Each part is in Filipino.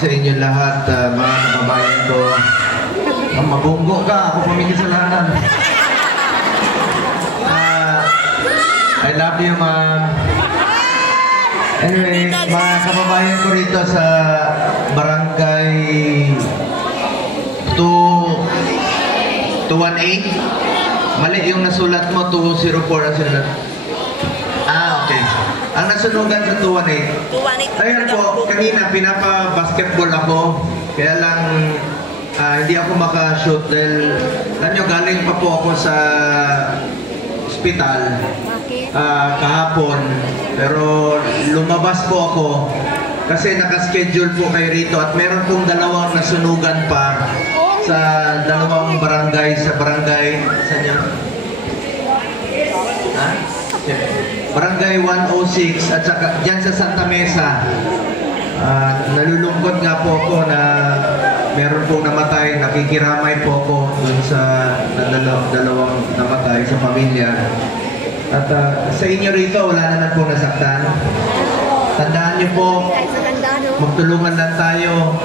sa inyo lahat, mga kababayan ko. Mabunggo ka, ako pamikisalanan. I love you, ma'am. Anyway, mga kababayan ko rito sa Barangay 218. Mali yung nasulat mo, 204 ang sinulat. Okay. Ang nasunugan sa 218. Ayun po, kanina pinapa-basketball ako. Kaya lang hindi ako maka-shoot dahil alam nyo, galing pa po ako sa ospital kahapon. Pero lumabas po ako kasi nakaschedule po kayo rito at meron pong dalawang nasunugan pa sa dalawang barangay, sa barangay saan yun? Barangay 106 at saka dyan sa Santa Mesa. Nalulungkot nga po ako na meron pong namatay, nakikiramay po ako dun sa dalawang namatay sa pamilya. At sa inyo rito, wala naman po nasaktan. Tandaan niyo po, magtulungan lang tayo.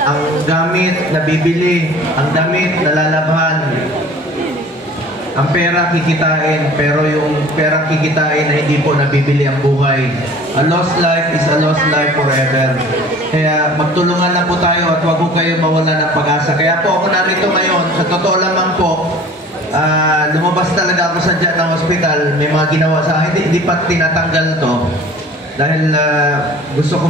Ang gamit na bibili, ang damit na lalabhan, ang pera kikitain, pero yung perang kikitain na hindi po nabibili ang buhay. A lost life is a lost life forever. Kaya magtulungan lang po tayo at huwag po kayo mawala ng pag-asa. Kaya po ako narito ngayon, sa totoo lamang po, lumabas talaga ako sa dyan ng hospital. May mga ginawa sa akin, hindi pa tinatanggal to. Dahil gusto ko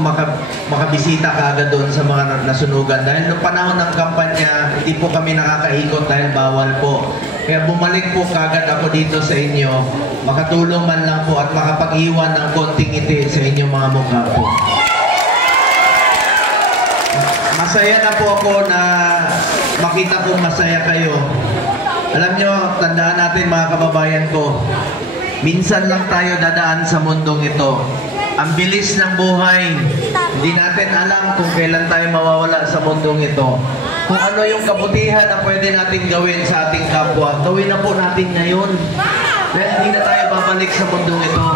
makabisita kaagad doon sa mga nasunugan. Dahil noong panahon ng kampanya, hindi po kami nakakaikot dahil bawal po. Kaya bumalik po kaagad ako dito sa inyo, makatulong man lang po at makapag-iwan ng konting ngiti sa inyong mga mukha po. Masaya na po ako na makita kong masaya kayo. Alam nyo, tandaan natin mga kababayan ko, minsan lang tayo dadaan sa mundong ito. Ang bilis ng buhay, hindi natin alam kung kailan tayo mawawala sa mundong ito. Kung ano yung kabutihan na pwede natin gawin sa ating kapwa, gawin na po natin ngayon. Dahil hindi na tayo babalik sa mundong ito.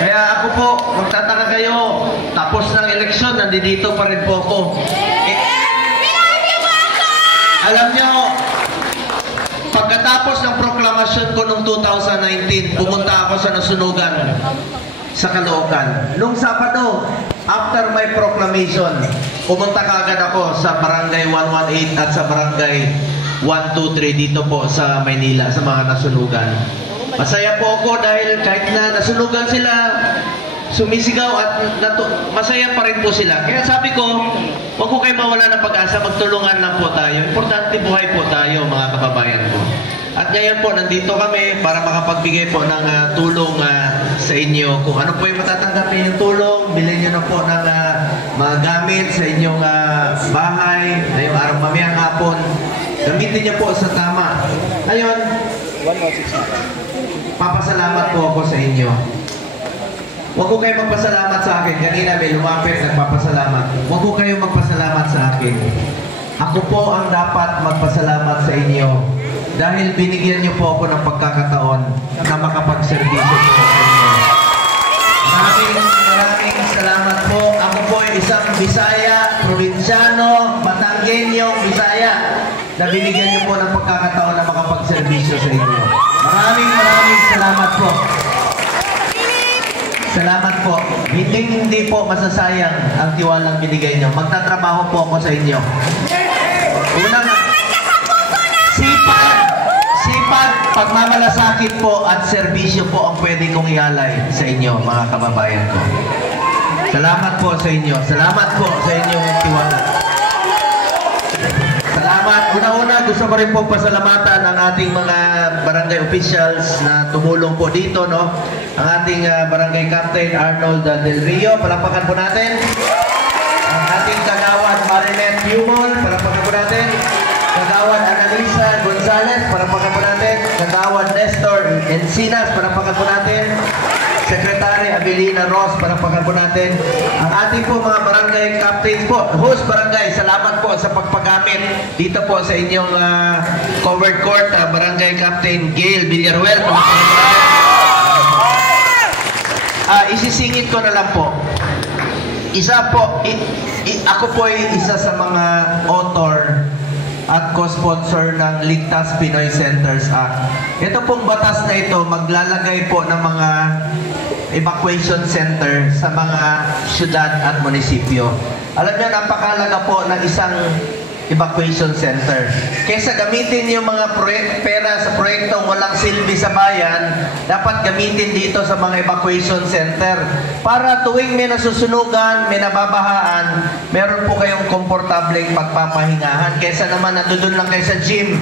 Kaya ako po, magtataka kayo, tapos ng eleksyon, nandito pa rin po ako. Alam nyo, pagkatapos ng proklamasyon ko noong 2019, pumunta ako sa nasunugan sa Caloocan. Nung Sabado, after my proclamation, pumunta kaagad ako sa Barangay 118 at sa Barangay 123 dito po sa Maynila, sa mga nasunugan. Masaya po ako dahil kahit na nasunugan sila, sumisigaw at masaya pa rin po sila. Kaya sabi ko, huwag ko kayo mawala ng pag-asa, magtulungan lang po tayo. Importante buhay po tayo, mga kababayan ko. At ngayon po, nandito kami para makapagbigay po ng tulong sa inyo. Kung ano po yung matatanggap niyo yung tulong, bilhin niyo na po ng mga gamit sa inyong bahay, ngayong araw mamayang hapon. Gamitin niyo po sa tama. Ngayon, papasalamat po ako sa inyo. Huwag ko kayo magpasalamat sa akin. Kanina may lumapit, nagpapasalamat. Huwag ko kayo magpasalamat sa akin. Ako po ang dapat magpasalamat sa inyo. Dahil binigyan niyo po ako ng pagkakataon na makapagserbisyo po sa inyo. Maraming salamat po. Ako po ay isang Bisaya, probinsyano, Batanggenyong Bisaya na binigyan niyo po ng pagkakataon na makapagserbisyo sa inyo. Maraming salamat po. Salamat po. Hindi po masasayang ang tiwalang binigay niyo. Magtatrabaho po ako sa inyo. Unang sipag, pagmamalasakit po at serbisyo po ang pwede kong ialay sa inyo, mga kababayan ko. Salamat po sa inyo. Salamat po sa inyong tiwala. Salamat. Una-una, gusto ko rin po pasalamatan ang ating mga barangay officials na tumulong po dito, no? Ang ating barangay captain Arnold Del Rio, palakpakan po natin. Ang ating kagawad Marinette Humol, palakpakan po natin. Kagawad Analisa Gonzalez, palakpakan po natin. Kagawad Nestor Encinas, palakpakan po natin. Secretary Abilina Ross, palakpakan po natin. Ang ating po mga barangay captains po, host barangay, salamat po sa pagpagamit dito po sa inyong covered court, barangay captain Gail Villaruel. Isisingit ko na lang po. ako po ay isa sa mga author at co-sponsor ng Ligtas Pinoy Centers Act. Ito pong batas na ito maglalagay po ng mga evacuation center sa mga syudad at munisipyo. Alam niyo, napakalaga po ng isang evacuation center. Kaysa gamitin yung mga pera sa proyektong walang silbi sa bayan, dapat gamitin dito sa mga evacuation center. Para tuwing may nasusunugan, may nababahaan, meron po kayong komportableng pagpapahingahan. Kaysa naman nandun lang kayo sa gym,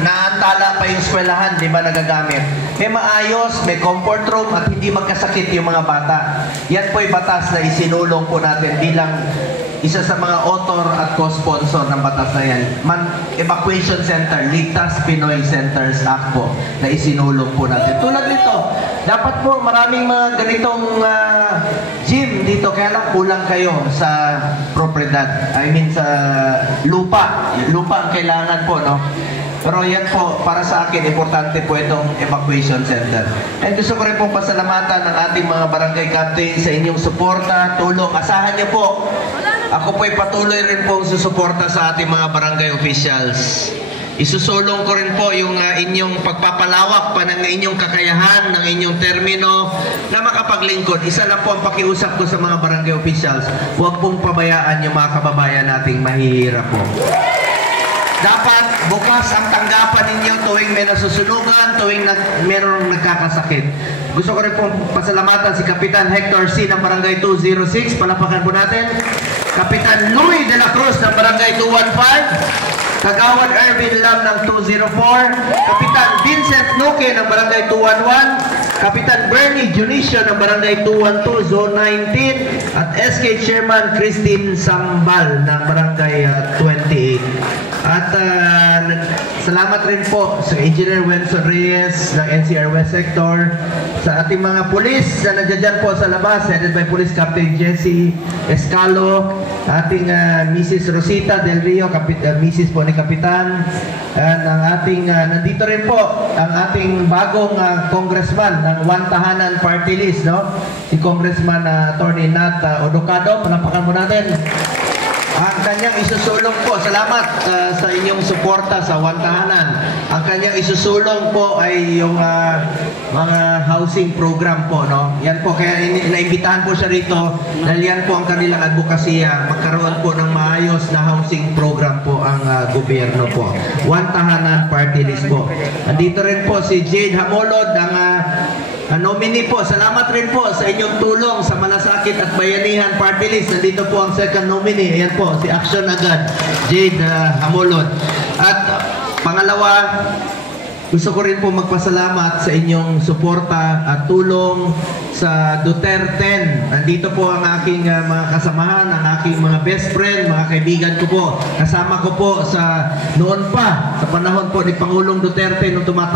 naantala pa yung eskwelahan, di ba nagagamit? May maayos, may comfort room at hindi magkasakit yung mga bata. Yan po yung batas na isinulong po natin bilang isa sa mga author at co-sponsor ng batas na yan. Evacuation Center, Ligtas Pinoy Centers Act po, na isinulong po natin. Tulad nito, dapat po maraming mga ganitong gym dito, kaya lang kulang kayo sa propriedad. I mean sa lupa. Lupa ang kailangan po, no? Pero yan po, para sa akin, importante po itong evacuation center. And gusto ko rin pong pasalamatan ng ating mga barangay captain sa inyong suporta, tulong. Asahan niyo po, ako po'y patuloy rin pong susuporta sa ating mga barangay officials. Isusulong ko rin po yung inyong pagpapalawak pa ng inyong kakayahan, ng inyong termino na makapaglingkod. Isa lang po ang pakiusap ko sa mga barangay officials, huwag pong pabayaan yung mga kababayan nating mahihirap po. Dapat bukas ang tanggapan ninyo tuwing may nasusunugan, tuwing mayroong nagkakasakit. Gusto ko rin pong pasalamatan si Kapitan Hector C. ng Barangay 206. Palapakan po natin. Kapitan Louis de la Cruz ng Barangay 215. Kagawad Ervin Lam ng 204. Kapitan Vincent Nuke ng Barangay 211. Kapitan Bernie Junicio ng Barangay 212, Zone 19. At SK Chairman Christine Sambal ng Barangay 28. At salamat rin po sa Engineer Wenson Reyes ng NCR West Sector, sa ating mga pulis na nandiyan po sa labas, headed by Police Captain Jesse Escalo, ating Mrs. Rosita Del Rio, Mrs. po ni Kapitan, ang ating, nandito rin po ang ating bagong congressman ng One Tahanan Party List, no? Si Congressman Attorney Nat Odocado. Palapakan mo natin. Ang kanyang isusulong po, salamat sa inyong suporta sa One Tahanan. Ang kanyang isusulong po ay yung mga housing program po, no? Yan po, kaya naimbitahan po siya rito dahil yan po ang kanilang advokasya. Magkaroon po ng maayos na housing program po ang gobyerno po. One Tahanan Party List po. Andito rin po si Jade Hamolod, ang nominee po. Salamat rin po sa inyong tulong sa Malasakit at Bayanihan Party List. Nandito po ang second nominee. Ayan po, si Action Agad, Jade Hamolod. At pangalawa, gusto ko rin po magpasalamat sa inyong suporta at tulong sa Duterte. Nandito po ang aking mga kasamahan, ang aking mga best friend, mga kaibigan ko po. Kasama ko po sa noon pa, sa panahon po ni Pangulong Duterte nung